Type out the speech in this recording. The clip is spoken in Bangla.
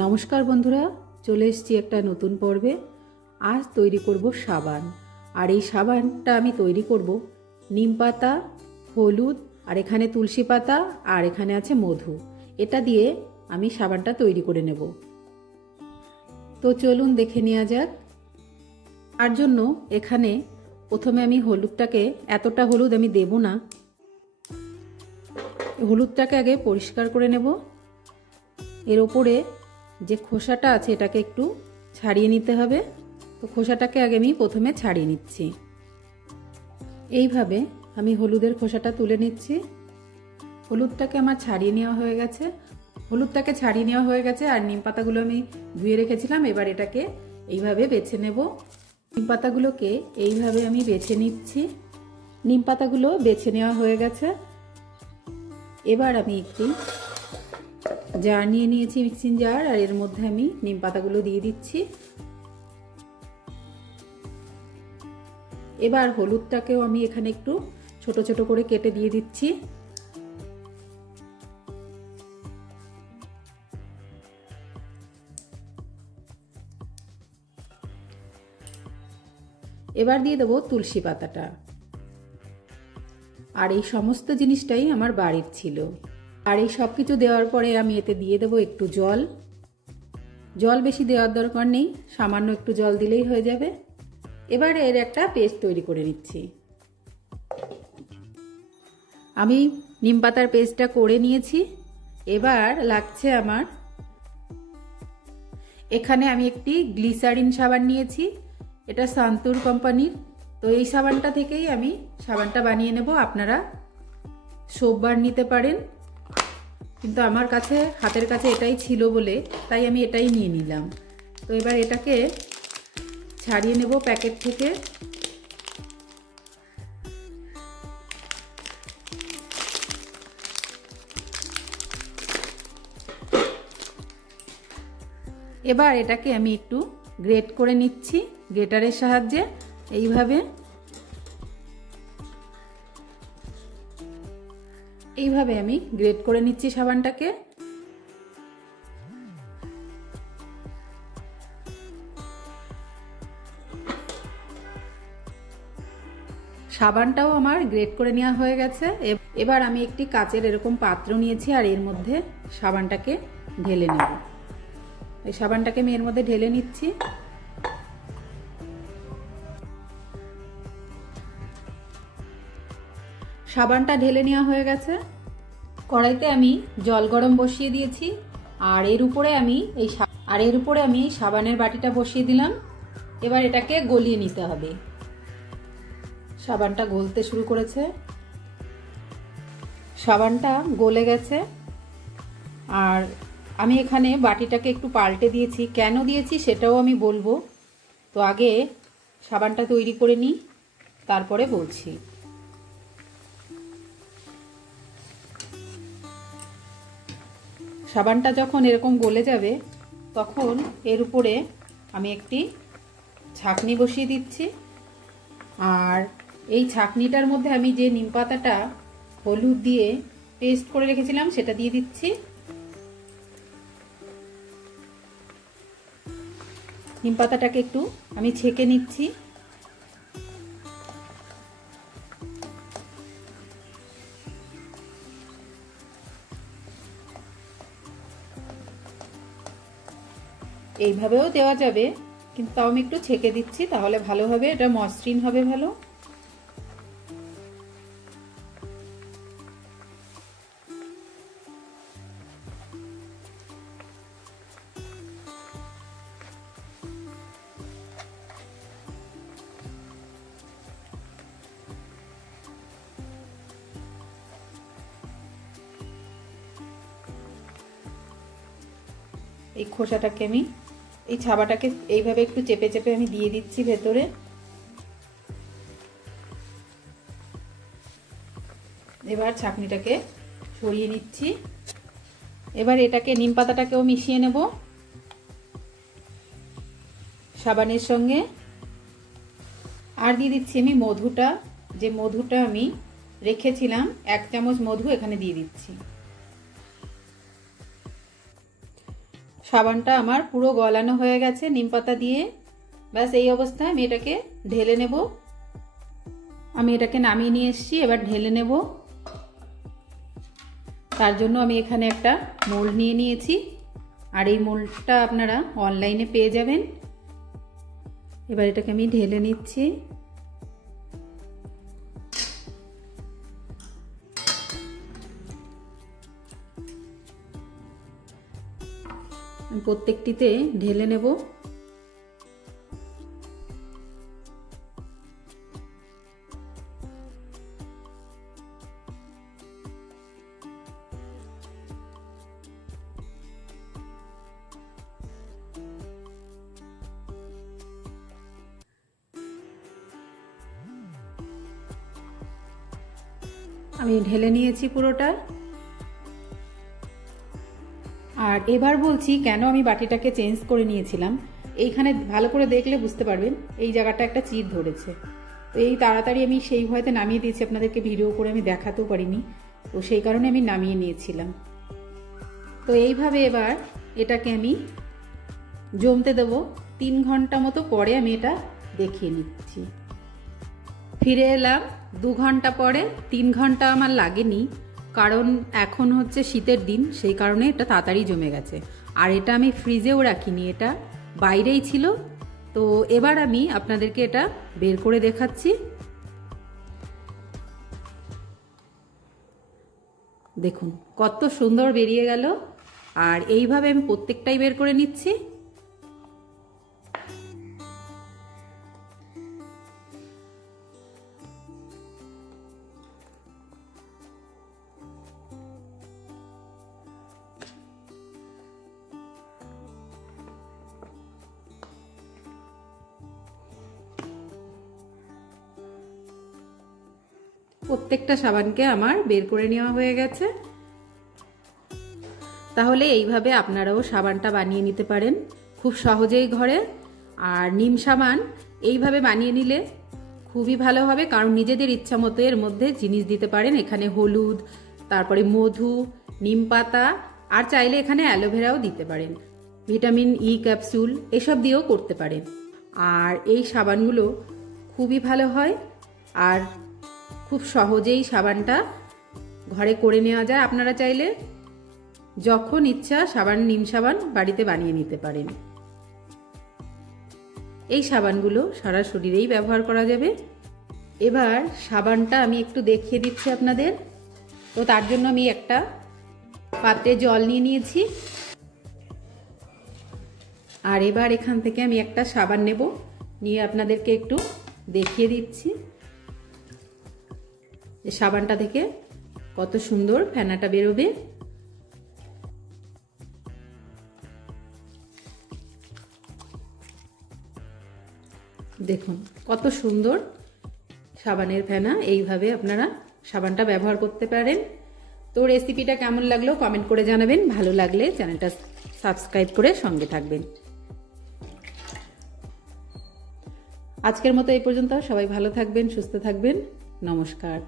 नमस्कार बंधुरा चले एसेছি একটা নতুন পর্বে। आज তৈরি করব সাবান। আর এই সাবানটা আমি তৈরি করব নিম পাতা, হলুদ আর এখানে তুলসী পাতা আর এখানে আছে মধু। এটা দিয়ে আমি সাবানটা তৈরি করে নেব। তো চলুন দেখে নেওয়া যাক। তার জন্য এখানে প্রথমে আমি হলুদটাকে, এতটা হলুদ আমি দেব না, হলুদটাকে আগে পরিষ্কার করে নেব। এর উপরে যে খোসাটা আছে এটাকে একটু ছাড়িয়ে নিতে হবে। তো খোসাটাকে আগে আমি প্রথমে ছাড়িয়ে নিচ্ছি। এইভাবে আমি হলুদের খোসাটা তুলে নিচ্ছি। হলুদটাকে আমার ছাড়িয়ে নেওয়া হয়ে গেছে। হলুদটাকে ছাড়িয়ে নেওয়া হয়ে গেছে আর নিম পাতাগুলো আমি ধুয়ে রেখেছিলাম। এবার এটাকে এইভাবে বেছে নেব। নিম পাতাগুলোকে এইভাবে আমি বেছে নিচ্ছি। নিম পাতাগুলো বেছে নেওয়া হয়ে গেছে। এবার আমি একটি জার নিয়ে নিয়েছি, মিক্সিং জার, আর এর মধ্যে আমি নিম পাতাগুলো দিয়ে দিচ্ছি। এবার হলুদটাকেও আমি এখানে একটু ছোট ছোট করে কেটে দিয়ে দিচ্ছি। এবার দিয়ে দেবো তুলসী পাতাটা। আর এই সমস্ত জিনিসটাই আমার বাড়ির ছিল। আর এই সব কিছু দেওয়ার পরে আমি এতে দিয়ে দেবো একটু জল। জল বেশি দেওয়ার দরকার নেই, সামান্য একটু জল দিলেই হয়ে যাবে। এবার এর একটা পেস্ট তৈরি করে নিচ্ছি। আমি নিম পাতার পেস্টটা করে নিয়েছি। এবার লাগছে আমার, এখানে আমি একটি গ্লিসারিন সাবান নিয়েছি, এটা সান্তুর কোম্পানির। তো এই সাবানটা থেকেই আমি সাবানটা বানিয়ে নেব। আপনারা সোপবার নিতে পারেন, কিন্তু আমার কাছে হাতের কাছে এটাই ছিল বলে তাই আমি এটাই নিয়ে নিলাম। তো এবার এটাকে ছাড়িয়ে নেব প্যাকেট থেকে। এবার এটাকে আমি একটু গ্রেট করে নিচ্ছি গ্রেটারের সাহায্যে। এইভাবে আমি গ্রেট করে নিচ্ছি সাবানটাকে। সাবানটাও আমার গ্রেট করে নেওয়া হয়ে গেছে। এবার আমি একটি কাচের এরকম পাত্র নিয়েছি আর এর মধ্যে সাবানটাকে ঢেলে নেব। এই সাবানটাকে আমি এর মধ্যে ঢেলে নিচ্ছি। সাবানটা ঢেলে নেওয়া হয়ে গেছে। কড়াইতে আমি জল গরম বসিয়ে দিয়েছি আর এর উপরে আমি এই সাবানের বাটিটা বসিয়ে দিলাম। এবার এটাকে গলিয়ে নিতে হবে। সাবানটা গলতে শুরু করেছে, সাবানটা গলে গেছে। আর আমি এখানে বাটিটাকে একটু পাল্টে দিয়েছি, কেন দিয়েছি সেটাও আমি বলবো। তো আগে সাবানটা তৈরি করে নিই, তারপরে বলছি। সাবানটা যখন এরকম গলে যাবে তখন এর উপরে আমি একটি ছাঁকনি বসিয়ে দিচ্ছি। আর এই ছাঁকনিটার মধ্যে আমি যে নিম পাতাটা হলুদ দিয়ে পেস্ট করে রেখেছিলাম সেটা দিয়ে দিচ্ছি। নিম পাতাটাকে একটু আমি ছেঁকে নিচ্ছি। এইভাবেও দেওয়া যাবে, কিন্তু তাও আমি একটু ছেঁকে দিচ্ছি, তাহলে ভালো হবে, এটা মসৃণ হবে ভালো। এই খোসাটাকে আমি, এই ছাবাটাকে এইভাবে একটু চেপে চেপে আমি দিয়ে দিচ্ছি ভেতরে। এবার ছাঁকনিটাকে সরিয়ে নিচ্ছি। এবার এটাকে নিম পাতাটাকেও মিশিয়ে নেব সাবানের সঙ্গে। আর দিয়ে দিচ্ছি আমি মধুটা, যে মধুটা আমি রেখেছিলাম, 1 চামচ মধু এখানে দিয়ে দিচ্ছি। সাবানটা আমার পুরো গলানো হয়ে গেছে নিম পাতা দিয়ে। ব্যাস এই অবস্থায় আমি এটাকে ঢেলে নেব। আমি এটাকে নামিয়ে নিয়ে এসেছি, এবার ঢেলে নেব। তার জন্য আমি এখানে একটা মোল্ড নিয়ে নিয়েছি, আর এই মোল্ডটা আপনারা অনলাইনে পেয়ে যাবেন। এবার এটাকে আমি ঢেলে নিচ্ছি। প্রত্যেকটিতে ঢেলে নেব। আমি ঢেলে নিয়েছি পুরোটা। আর এবার বলছি কেন আমি বাটিটাকে চেঞ্জ করে নিয়েছিলাম। এইখানে ভালো করে দেখলে বুঝতে পারবেন, এই জায়গাটা একটা চিড় ধরেছে। তো এই তাড়াতাড়ি আমি সেই ভয়তে নামিয়ে দিয়েছি, আপনাদেরকে ভিডিও করে আমি দেখাতেও পারিনি, তো সেই কারণে আমি নামিয়ে নিয়েছিলাম। তো এইভাবে এবার এটাকে আমি জমতে দেবো। 3 ঘন্টা মতো পরে আমি এটা দেখিয়ে নিচ্ছি। ফিরে এলাম 2 ঘন্টা পরে। 3 ঘন্টা আমার লাগেনি, কারণ এখন হচ্ছে শীতের দিন, সেই কারণে এটা তাড়াতাড়ি জমে গেছে। আর এটা আমি ফ্রিজেও রাখিনি, এটা বাইরেই ছিল। তো এবার আমি আপনাদেরকে এটা বের করে দেখাচ্ছি। দেখুন কত সুন্দর বেরিয়ে গেল। আর এইভাবে আমি প্রত্যেকটাই বের করে নিচ্ছি। প্রত্যেকটা সাবানকে আমার বের করে নেওয়া হয়ে গেছে। তাহলে এইভাবে আপনারাও সাবানটা বানিয়ে নিতে পারেন খুব সহজেই ঘরে। আর নিম সাবান এইভাবে বানিয়ে নিলে খুবই ভালো হবে, কারণ নিজেদের ইচ্ছা মতো এর মধ্যে জিনিস দিতে পারেন। এখানে হলুদ, তারপরে মধু, নিম পাতা, আর চাইলে এখানে অ্যালোভেরাও দিতে পারেন, ভিটামিন ই ক্যাপসুল এসব দিয়েও করতে পারেন। আর এই সাবানগুলো খুবই ভালো হয়, আর খুব সহজেই সাবানটা ঘরে করে নেওয়া যায়। আপনারা চাইলে যখন ইচ্ছা নিম সাবান বাড়িতে বানিয়ে নিতে পারেন। এই সাবানগুলো সারা শরীরেই ব্যবহার করা যাবে। এবার সাবানটা আমি একটু দেখিয়ে দিচ্ছি আপনাদের। তো তার জন্য আমি একটা পাত্রে জল নিয়ে নিয়েছি, আর এবার এখান থেকে আমি একটা সাবান নেব, নিয়ে আপনাদেরকে একটু দেখিয়ে দিচ্ছি যে সাবানটা থেকে কত সুন্দর ফেনাটা বেরোবে। দেখুন কত সুন্দর সাবানের ফেনা। এইভাবে আপনারা সাবানটা ব্যবহার করতে পারেন। তো রেসিপিটা কেমন লাগলো কমেন্ট করে জানাবেন। ভালো লাগলে চ্যানেলটা সাবস্ক্রাইব করে সঙ্গে থাকবেন। আজকের মতো এই পর্যন্ত। সবাই ভালো থাকবেন, সুস্থ থাকবেন। নমস্কার।